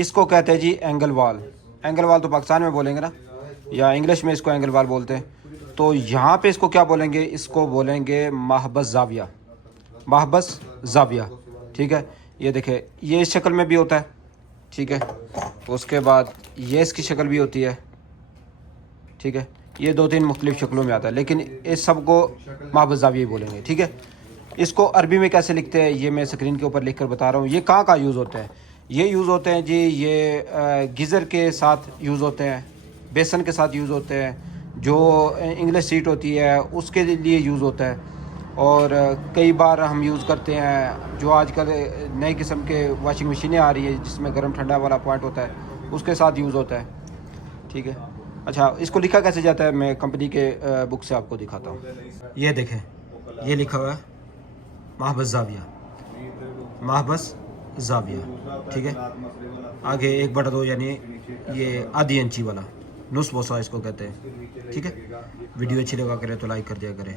اس کو کہتے ہیں جی اینگل وال. اینگل وال تو پاکستان میں بولیں گے نا, یا انگلش میں اس کو اینگل وال بولتے ہیں. تو یہاں پہ اس کو کیا بولیں گے, اس کو بولیں گے محبس زاویہ. محبس زاویہ, ٹھیک ہے. یہ دیکھیں یہ اس شکل میں بھی ہوتا ہے, ٹھیک ہے. اس کے بعد یہ اس کی شکل بھی ہوتی ہے, ٹھیک ہے. یہ 2-3 مختلف شکلوں میں آتا ہے, لیکن اس سب کو محبس زاویہ ہی بولیں گے, ٹھیک ہے. اس کو عربی میں کیسے لکھتے ہیں یہ میں اسکرین کے اوپر لکھ کر بتا رہا ہوں. یہ کہاں یوز ہوتا ہے, یہ یوز ہوتے ہیں جی یہ گیزر کے ساتھ یوز ہوتے ہیں, بیسن کے ساتھ یوز ہوتے ہیں, جو انگلش سیٹ ہوتی ہے اس کے لیے یوز ہوتا ہے. اور کئی بار ہم یوز کرتے ہیں جو آج کل نئی قسم کے واشنگ مشینیں آ رہی ہے جس میں گرم ٹھنڈا والا پوائنٹ ہوتا ہے, اس کے ساتھ یوز ہوتا ہے, ٹھیک ہے. اچھا اس کو لکھا کیسے جاتا ہے, میں کمپنی کے بک سے آپ کو دکھاتا ہوں. یہ دیکھیں یہ لکھا ہوا ہے محبس زاویہ, محبس زاویہ, ٹھیک ہے. آگے 1/2 یعنی یہ آدھی انچی والا, نصف بوسہ اس کو کہتے ہیں, ٹھیک ہے. ویڈیو اچھی لگا کرے تو لائک کر دیا کرے.